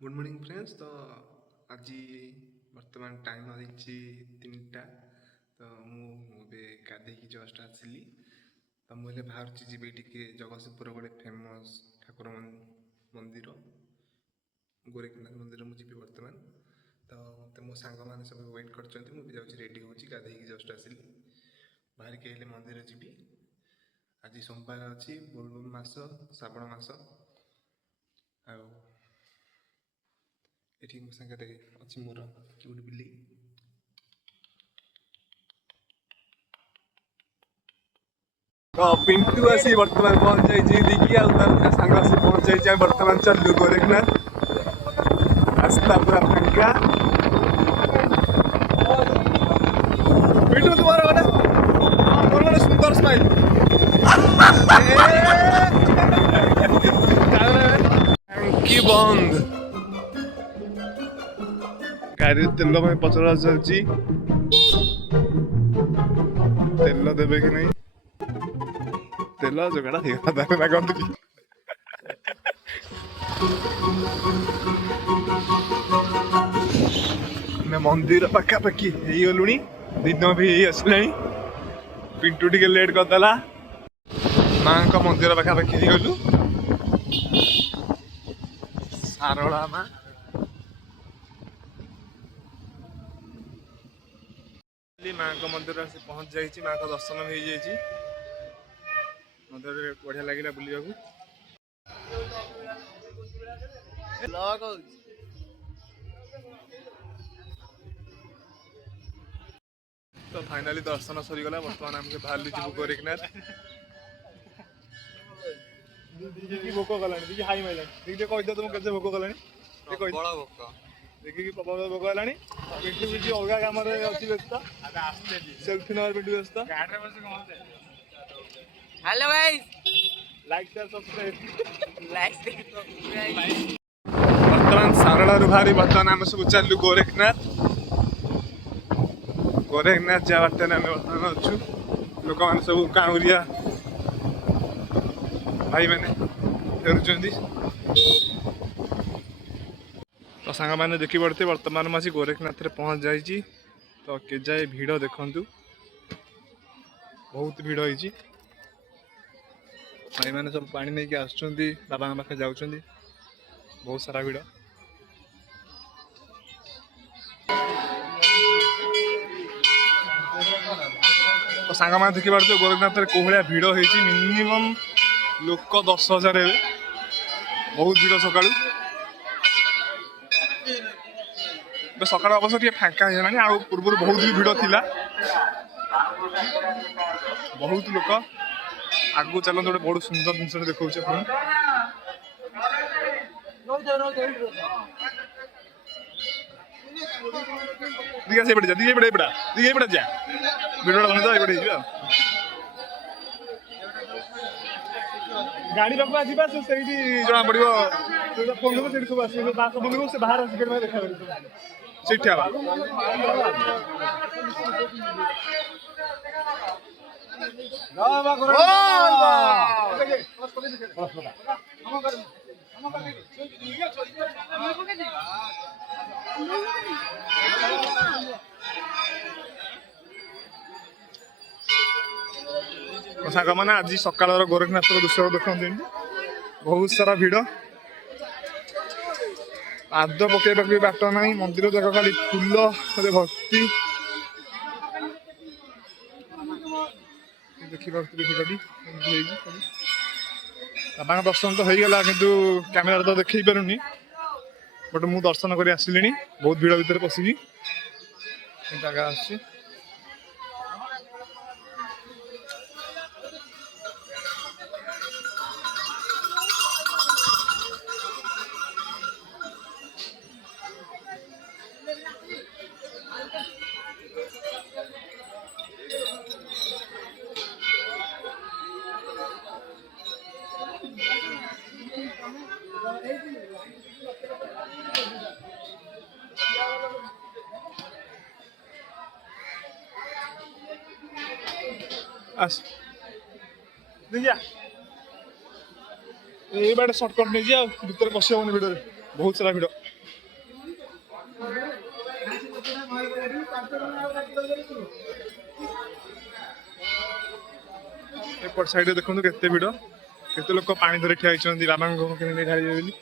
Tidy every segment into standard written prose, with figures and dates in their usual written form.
Good morning friends. तो आज बर्तमान टाइम आई 3टा। तो मुझे गाधे जस्ट आसली। तो मुझे बाहर जी टे जगतसिंहपुर गोटे फेमस ठाकुर मंदिर गोरखनाथ मंदिर मुझे बर्तमान। तो मत मो सांग मैंने सब वेट कर मुझे रेडी हो गाधे जस्ट आसली बाहर के मंदिर जी। आज सोमवार अच्छी बोलबम मास श्रावण मास एठी मो संगे अच्छी मोर क्यूट बिल्ली। तो पिंटू आसी बर्तमान पहुंच जाइए दिखी आर सांग आसी पहुंच जाइए। बर्तमान चलू गोरखनाथ रास्ता पूरा फांका। पिंटू तुम्हारा गोटे सुंदर स्माइल टंकी बंद गाड़ी तेल पचरा चलती तेल देवे कि नहीं तेल जोगाड़ा मंदिर पाखापाखि हो गलु दिन भी आसला। पिंटू टे लेट करदेला माँ मंदिर पाखापाखि गलु सारला माँ माँ मंदिर आसी पहुंच जाइए। माँ का दर्शन हो जाइए मंदिर बढ़िया लगे बुलवा। तो फाइनाली दर्शन सरीगला। बर्तमान आम बाहर जीव गोरखनाथ भोक गला हाई मारे देखिए कही तुम कैसे भोक गला देखिए प्रबल भोक है। पिंटू भी अलग कम अच्छी व्यस्त सेल्फी नवर पिंटू व्यस्त। Hello guys like share subscribe बर्तमान सारला बाहरी बर्तमान आम सब चलू गोरखनाथ। गोरखनाथ जा बाटे आम बर्तमान अच्छु लोक मैंने सब काउरिया भाई मैंने फेरुंट। तो सांग मैंने देखी पड़ते बर्तमान मुझे गोरखनाथ पहुंच जाइए। तो के जाए भिड़ देखु बहुत भिड़ होती भाई मैंने सब पानी नहीं आसुँच बाबा पाखे जाऊँ बहुत सारा भिड़। तो सांग मैंने देखी पार्थ गोरखनाथ कौ भाया भिड़ होती मिनिमम लोक 10,000 बहुत भिड़ सका सका अवश्य टे फांका होगा आ पूर्व बहुत भी भिड़ थिला बहुत लोक आगू चलते गोटे बहुत सुंदर जिन देखा दिखे पड़ा दिखे पड़ा पड़ा दिखे पड़ा जा भिड़ा बना ये गाड़ी रखा जी से जना पड़ो फोन से सब आस से बाहर देखा सांग मैंने आज सकाल गोरखनाथ दृश्य देखते बहुत सारा भिड़ पाद पकड़ा भी बाट ना मंदिर जाक खाली फूल भर्ती देखिए बाबा दर्शन तो होगा कि कैमेरा तो देख पारूनी बट मु दर्शन कर आसिली बहुत भिड़ भितर पशिकी जगह आसी। ये बाटे सर्टकट नहीं भर पशि भिड़ बहुत सारा भिड़। एपट साइड देखो केते भिड़ केते लोक पानी धरी ठिया होइछन्ती बाबांको केने ढाळिबे बोली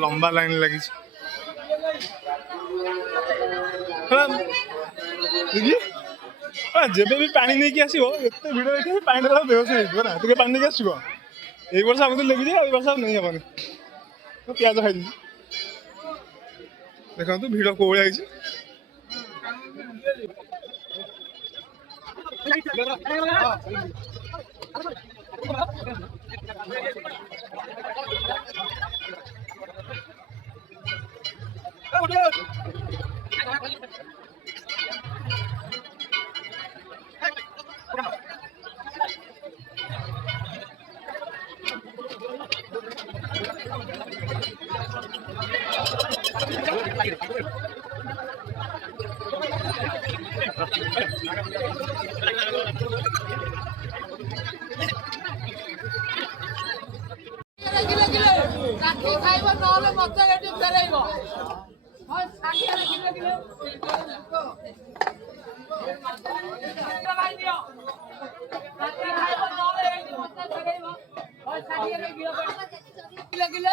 लंबा लाइन लगी जेबे भी पानी नहीं कि आसीबो एते भिड़ देखि पानी रा बेहोश हो ना तुके पानी नहीं आसीबो एई वर्ष हम लेबि जे एई वर्ष नहीं हबनी तो प्याज खाइ दी देखो तू भिड़ को भलिया आइछि ଖାଇବ ନହେଲେ ମତେ ଏଠି ଫେରେଇବ କିଲୋ